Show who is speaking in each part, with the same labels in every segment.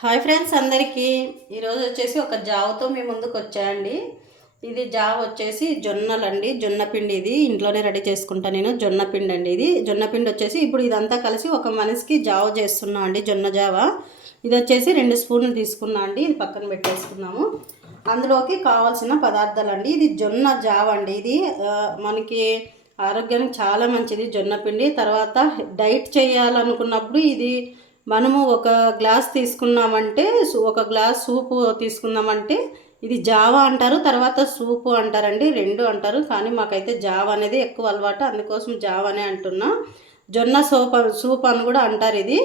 Speaker 1: Hi friends అందరికీ. ఈరోజు వచ్చేసి ఒక జావతో మీ ముందుకు వచ్చాయండి ఇది జావ వచ్చేసి జొన్నలండి. జొన్న పిండి ఇది. ఇంట్లోనే రెడీ చేసుకుంటా నేను. జొన్న పిండి అండి ఇది. జొన్న పిండి వచ్చేసి ఇప్పుడు ఇదంతా కలిసి ఒక మనిషికి జావ చేస్తున్నా అండి జొన్న జావ. ఇది వచ్చేసి రెండు స్పూన్లు తీసుకున్నా అండి. ఇది పక్కన పెట్టేసుకున్నాము అందులోకి కావాల్సిన పదార్థాలు అండి ఇది జొన్న జావ అండి ఇది. మనకి ఆరోగ్యానికి చాలా మంచిది జొన్న పిండి. తర్వాత డైట్ చేయాలనుకున్నప్పుడు ఇది మనము ఒక గ్లాస్ తీసుకున్నామంటే ఒక గ్లాస్ సూపు తీసుకున్నామంటే ఇది జావా అంటారు తర్వాత సూపు అంటారండి రెండు అంటారు. కానీ మాకైతే జావా అనేది ఎక్కువ అలవాటు అందుకోసం జావానే అంటున్నా. జొన్న సూప్ సూప్ అని కూడా అంటారు ఇది.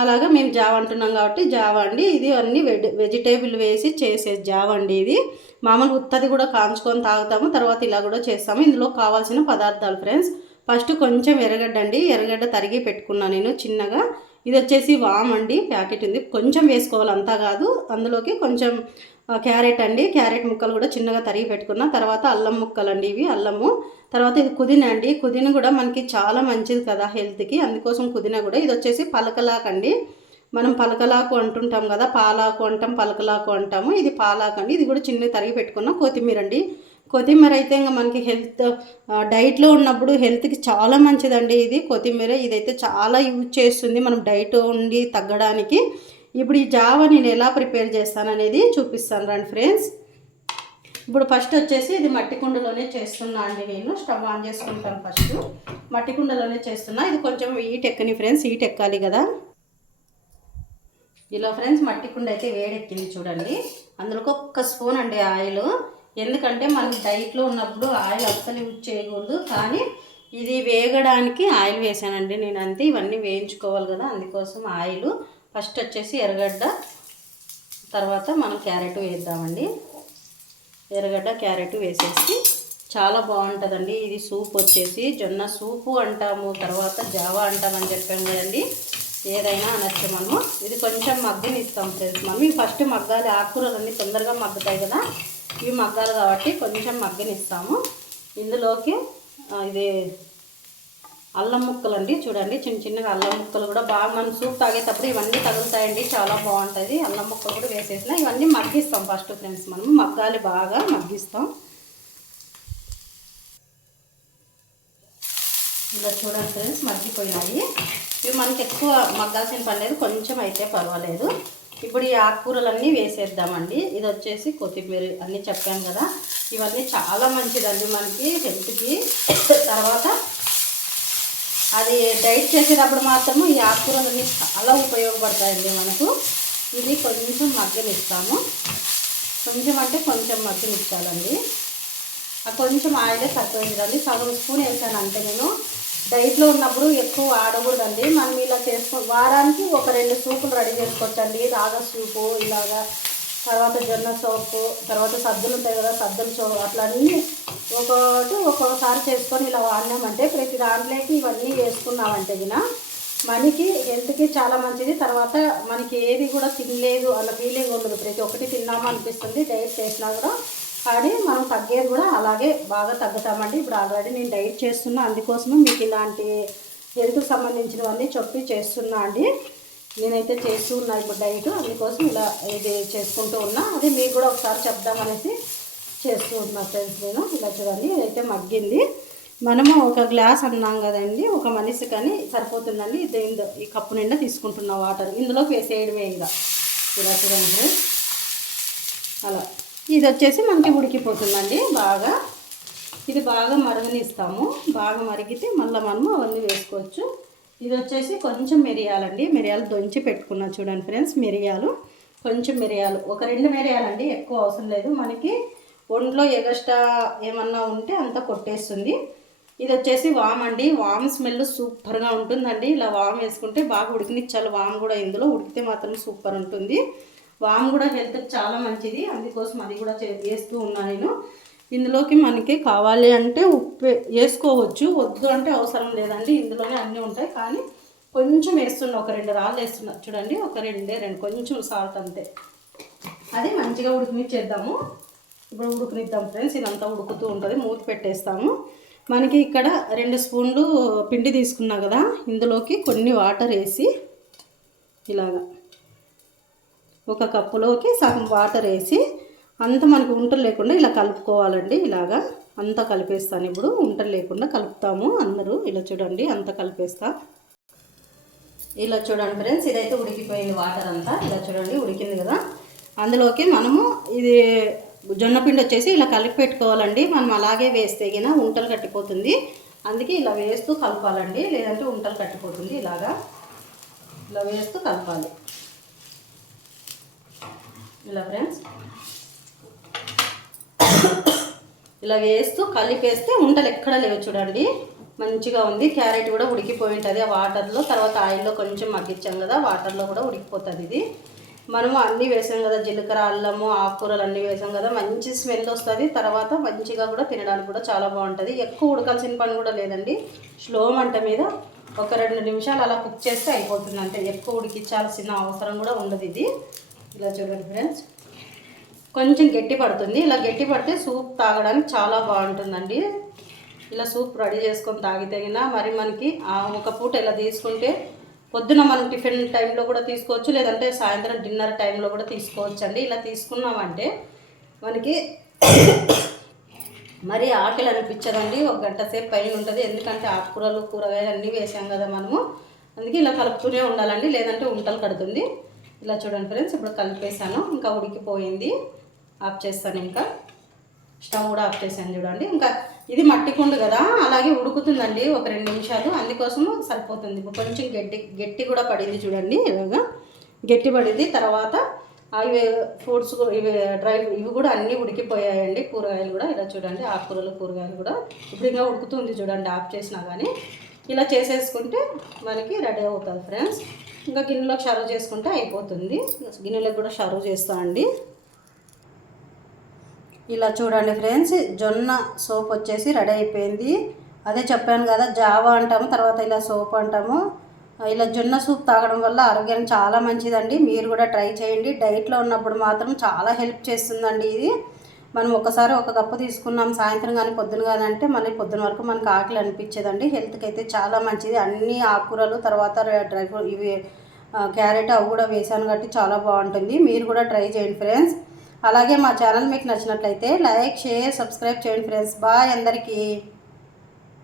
Speaker 1: అలాగా మేము జావ అంటున్నాం కాబట్టి జావ అండి. ఇది అన్ని వెజ్ వెజిటేబుల్ వేసి చేసే జావ అండి ఇది. మామూలు ఉత్తది కూడా కాంచుకొని తాగుతాము తర్వాత ఇలా కూడా చేస్తాము. ఇందులో కావాల్సిన పదార్థాలు ఫ్రెండ్స్. ఫస్ట్ కొంచెం ఎర్రగడ్డ అండి. ఎర్రగడ్డ తరిగి పెట్టుకున్నాను నేను చిన్నగా. ఇది వచ్చేసి వామ్ అండి ప్యాకెట్ ఉంది. కొంచెం వేసుకోవాలి అంతా కాదు. అందులోకి కొంచెం క్యారెట్ అండి. క్యారెట్ ముక్కలు కూడా చిన్నగా తరిగి పెట్టుకున్నా. తర్వాత అల్లం ముక్కలు అండి ఇవి అల్లము. తర్వాత ఇది పుదీనా అండి. పుదీనా కూడా మనకి చాలా మంచిది కదా హెల్త్కి. అందుకోసం పుదీనా కూడా. ఇది వచ్చేసి పలకలాకు అండి. మనం పలకలాకు అంటుంటాం కదా పాలాకు అంటాం పలకలాకు అంటాము. ఇది పాలాకు అండి. ఇది కూడా చిన్నగా తరిగి పెట్టుకున్న కొత్తిమీర అండి. కొత్తిమీర అయితే ఇంకా మనకి హెల్త్ డైట్లో ఉన్నప్పుడు హెల్త్కి చాలా మంచిదండి ఇది. కొత్తిమీర ఇదైతే చాలా యూజ్ చేస్తుంది మనం డైట్ ఉండి తగ్గడానికి. ఇప్పుడు ఈ జావా నేను ఎలా ప్రిపేర్ చేస్తాను అనేది చూపిస్తాను రండి ఫ్రెండ్స్. ఇప్పుడు ఫస్ట్ వచ్చేసి ఇది మట్టి కుండలోనే చేస్తున్నా అండి నేను. స్టవ్ ఆన్ చేసుకుంటాను ఫస్ట్. మట్టి కుండలోనే చేస్తున్నా. ఇది కొంచెం హీట్ ఎక్కని ఫ్రెండ్స్ హీట్ ఎక్కాలి కదా. ఇలా ఫ్రెండ్స్ మట్టి కుండ అయితే వేడెక్కింది చూడండి. అందులోకి ఒక్క స్పూన్ అండి ఆయిల్. ఎందుకంటే మనం డైట్లో ఉన్నప్పుడు ఆయిల్ అస్సలు యూజ్ చేయకూడదు. కానీ ఇది వేగడానికి ఆయిల్ వేసానండి నేను అంతే. ఇవన్నీ వేయించుకోవాలి కదా అందుకోసం ఆయిల్. ఫస్ట్ వచ్చేసి ఎర్రగడ్డ తర్వాత మనం క్యారెట్ వేద్దామండి. ఎర్రగడ్డ క్యారెట్ వేసేసి చాలా బాగుంటుందండి. ఇది సూప్ వచ్చేసి జొన్న సూపు అంటాము తర్వాత జావా అంటామని చెప్పాము కదండి. ఏదైనా అనొచ్చు మనము. ఇది కొంచెం మగ్గనిస్తాం ఫ్రెండ్స్. మనం ఫస్ట్ మగ్గాలి. ఆకుకూరలన్నీ తొందరగా మగ్గుతాయి కదా. ఇవి మగ్గాలి కాబట్టి కొంచెం మగ్గనిస్తాము. ఇందులోకి ఇది అల్లం ముక్కలు అండి చూడండి చిన్న చిన్నగా అల్లం ముక్కలు కూడా బాగా మనం సూప్ తాగేటప్పుడు ఇవన్నీ తగులుతాయండి. చాలా బాగుంటుంది అల్లం ముక్కలు కూడా వేసేసిన ఇవన్నీ మగ్గిస్తాం ఫస్ట్ ఫ్రెండ్స్ మనం. మగ్గాలి బాగా మగ్గిస్తాం. ఇలా చూడండి ఫ్రెండ్స్ మగ్గిపోయినాయి. ఇవి మనకి ఎక్కువ మగ్గాల్సిన పని లేదు కొంచెం అయితే పర్వాలేదు. ఇప్పుడు ఈ ఆకుకూరలన్నీ వేసేద్దామండి. ఇది వచ్చేసి కొత్తిమీర అన్నీ చెప్పాను కదా. ఇవన్నీ చాలా మంచిదండి మనకి హెల్త్కి తర్వాత అది డైట్ చేసేటప్పుడు మాత్రము ఈ ఆకుకూరలన్నీ చాలా ఉపయోగపడతాయండి మనకు. ఇది కొంచెం మగ్గనిస్తాము. కొంచెం అంటే కొంచెం మగ్గనిచ్చాలండి ఆ కొంచెం ఆయిలే సరిపోయిందండి సగం స్పూన్ వేసాను అంటే నేను డైట్లో ఉన్నప్పుడు ఎక్కువ ఆడకూడదండి. మనం ఇలా చేసుకో వారానికి ఒక రెండు సూపులు రెడీ చేసుకోవచ్చండి. రాగ సూపు ఇలాగా తర్వాత జొన్న సోపు తర్వాత సద్దులు ఉంటాయి కదా సద్దుల సోపు అట్లా అన్నీ ఒక్కొక్కసారి చేసుకొని ఇలా వాడినామంటే ప్రతి దాంట్లోకి ఇవన్నీ వేసుకున్నామంటే గిన మనకి హెల్త్కి చాలా మంచిది. తర్వాత మనకి ఏది కూడా తినలేదు అలా ఫీలింగ్ ఉండదు. ప్రతి ఒక్కటి తిన్నామా అనిపిస్తుంది డైట్ చేసినా కూడా కానీ మనం తగ్గేది కూడా అలాగే బాగా తగ్గుతామండి. ఇప్పుడు ఆల్రెడీ నేను డైట్ చేస్తున్నా అందుకోసమే మీకు ఇలాంటి హెల్త్కి సంబంధించినవన్నీ చెప్పి చేస్తున్నా అండి. నేనైతే చేస్తూ ఉన్నా ఇప్పుడు డైట్ అందుకోసం ఇలా ఇది చేసుకుంటూ ఉన్నా. అది మీకు కూడా ఒకసారి చెప్దామనేసి చేస్తూ ఉన్నా ఫ్రెండ్స్ నేను. ఇలా చూడండి ఇదైతే మగ్గింది. మనము ఒక గ్లాస్ అన్నాం కదండి ఒక మనిషి కానీ సరిపోతుందండి. ఇది ఈ కప్పు నిండా తీసుకుంటున్న వాటర్. ఇందులోకి వేసేయడమే ఇంకా. ఇలా చూడండి అలా. ఇది వచ్చేసి మనకి ఉడికిపోతుందండి. బాగా ఇది బాగా మరగనిస్తాము. బాగా మరిగితే మళ్ళీ మనము అవన్నీ వేసుకోవచ్చు. ఇది వచ్చేసి కొంచెం మిరియాలండి. మిరియాలు దొంచి పెట్టుకున్నా చూడండి ఫ్రెండ్స్ మిరియాలు. కొంచెం మిరియాలు. ఒక రెండు మిరియాలండి ఎక్కువ అవసరం లేదు. మనకి ఒంట్లో ఎగస్ట్రా ఏమన్నా ఉంటే అంతా కొట్టేస్తుంది. ఇది వచ్చేసి వామ్ అండి. వామ్ స్మెల్ సూపర్గా ఉంటుందండి. ఇలా వామ్ వేసుకుంటే బాగా ఉడికినిచ్చాలి. వామ్ కూడా ఇందులో ఉడికితే మాత్రం సూపర్ ఉంటుంది. వామ్ కూడా హెల్త్కి చాలా మంచిది. అందుకోసం అది కూడా చే- వేస్తూ ఉన్నా నేను. ఇందులోకి మనకి కావాలి అంటే ఉప్పు వేసుకోవచ్చు. వద్దు అంటే అవసరం లేదండి. ఇందులోనే అన్నీ ఉంటాయి. కానీ కొంచెం వేస్తున్నా ఒక రెండు రాళ్ళు వేస్తున్నా. చూడండి ఒక రెండే రెండు. కొంచెం సాల్ట్ అంతే. అది మంచిగా ఉడికినిచ్చేద్దాము. ఇప్పుడు ఉడికినిద్దాం ఫ్రెండ్స్. ఇదంతా ఉడుకుతూ ఉంటుంది. మూత పెట్టేస్తాము. మనకి ఇక్కడ రెండు స్పూన్లు పిండి తీసుకున్నా కదా. ఇందులోకి కొన్ని వాటర్ వేసి ఇలాగా. ఒక కప్పులోకి సగం వాటర్ వేసి అంత మనకు ఉంటలు లేకుండా ఇలా కలుపుకోవాలండి ఇలాగా. అంతా కలిపేస్తాను. ఇప్పుడు ఉంటలు లేకుండా కలుపుతాము అందరూ. ఇలా చూడండి అంతా కలిపేస్తా. ఇలా చూడండి ఫ్రెండ్స్ ఇదైతే ఉడికిపోయింది వాటర్ అంతా. ఇలా చూడండి ఉడికింది కదా. అందులోకి మనము ఇది జొన్నపిండి వచ్చేసి ఇలా కలిపి పెట్టుకోవాలండి. మనం అలాగే వేస్తే గిన ఉంటలు కట్టిపోతుంది. అందుకే ఇలా వేస్తూ కలపాలండి. లేదంటే ఉంటలు కట్టిపోతుంది ఇలాగా. ఇలా వేస్తూ కలపాలి. ఇలా ఫ్రెండ్స్. ఇలా వేస్తూ కలిపేస్తే ఉండలు ఎక్కడ లేవు చూడండి. మంచిగా ఉంది. క్యారెట్ కూడా ఉడికిపోయి ఉంటుంది. ఆ వాటర్లో తర్వాత ఆయిల్లో కొంచెం మగ్గించాం కదా వాటర్లో కూడా ఉడికిపోతుంది ఇది. మనము అన్నీ వేసాం కదా జీలకర్ర అల్లము ఆకుకూరలు అన్నీ వేసాం కదా మంచి స్మెల్ వస్తుంది. తర్వాత మంచిగా కూడా తినడానికి కూడా చాలా బాగుంటుంది. ఎక్కువ ఉడకాల్సిన పని కూడా లేదండి. స్లో మంట మీద ఒక రెండు నిమిషాలు అలా కుక్ చేస్తే అయిపోతుంది అంటే ఎక్కువ ఉడికించాల్సిన అవసరం కూడా ఉండదు ఇది. ఇలా చూడండి ఫ్రెండ్స్. కొంచెం గట్టి పడుతుంది. ఇలా గట్టి పడితే సూప్ తాగడానికి చాలా బాగుంటుందండి. ఇలా సూప్ రెడీ చేసుకొని తాగితే మరి మనకి ఒక పూట ఇలా తీసుకుంటే పొద్దున మనం టిఫిన్ టైంలో కూడా తీసుకోవచ్చు లేదంటే సాయంత్రం డిన్నర్ టైంలో కూడా తీసుకోవచ్చు అండి ఇలా తీసుకున్నామంటే మనకి మరి ఆకలి అనిపించదండి. ఒక గంట సేపు పైన ఉంటుంది. ఎందుకంటే ఆకుకూరలు కూరగాయలు అన్నీ వేసాం కదా మనము. అందుకే ఇలా కలుపుతూనే ఉండాలండి. లేదంటే ఉంటలు కడుతుంది. ఇలా చూడండి ఫ్రెండ్స్ ఇప్పుడు కలిపేసాను ఇంకా ఉడికిపోయింది. ఆఫ్ చేస్తాను ఇంకా. స్టవ్ కూడా ఆఫ్ చేశాను చూడండి. ఇంకా ఇది మట్టి కుండు కదా అలాగే ఉడుకుతుందండి ఒక రెండు నిమిషాలు. అందుకోసం సరిపోతుంది. కొంచెం గట్టి గట్టి కూడా పడింది చూడండి ఇలాగా. గట్టి పడింది. తర్వాత ఇవి ఫ్రూట్స్ ఇవి డ్రై ఇవి కూడా అన్నీ ఉడికిపోయాయండి. కూరగాయలు కూడా ఇలా చూడండి. ఆకుకూరలు కూరగాయలు కూడా. ఇప్పుడు ఇంకా ఉడుకుతుంది చూడండి. ఆఫ్ చేసినా కానీ. ఇలా చేసేసుకుంటే మనకి రెడీ అవుతుంది ఫ్రెండ్స్. ఇంకా గిన్నెలోకి సర్వ్ చేసుకుంటే అయిపోతుంది. గిన్నెలోకి కూడా సర్వ్ చేస్తామండి ఇలా చూడండి ఫ్రెండ్స్ జొన్న సోప్ వచ్చేసి రెడీ అయిపోయింది. అదే చెప్పాను కదా జావా అంటాము తర్వాత ఇలా సోప్ అంటాము. ఇలా జొన్న సూప్ తాగడం వల్ల ఆరోగ్యానికి చాలా మంచిదండి. మీరు కూడా ట్రై చేయండి. డైట్లో ఉన్నప్పుడు మాత్రం చాలా హెల్ప్ చేస్తుందండి ఇది. మనం ఒకసారి ఒక కప్పు తీసుకున్నాం సాయంత్రం కానీ పొద్దున కానీ అంటే మళ్ళీ పొద్దున వరకు మనకు ఆకలి అనిపించేదండి. హెల్త్కి అయితే చాలా మంచిది. అన్ని ఆకుకూరలు తర్వాత డ్రై ఫ్రూట్ ఇవి క్యారెట్ అవి కూడా వేసాను కాబట్టి చాలా బాగుంటుంది. మీరు కూడా ట్రై చేయండి ఫ్రెండ్స్. అలాగే మా ఛానల్ మీకు నచ్చినట్లయితే లైక్ షేర్ సబ్స్క్రైబ్ చేయండి ఫ్రెండ్స్. బాయ్ అందరికీ.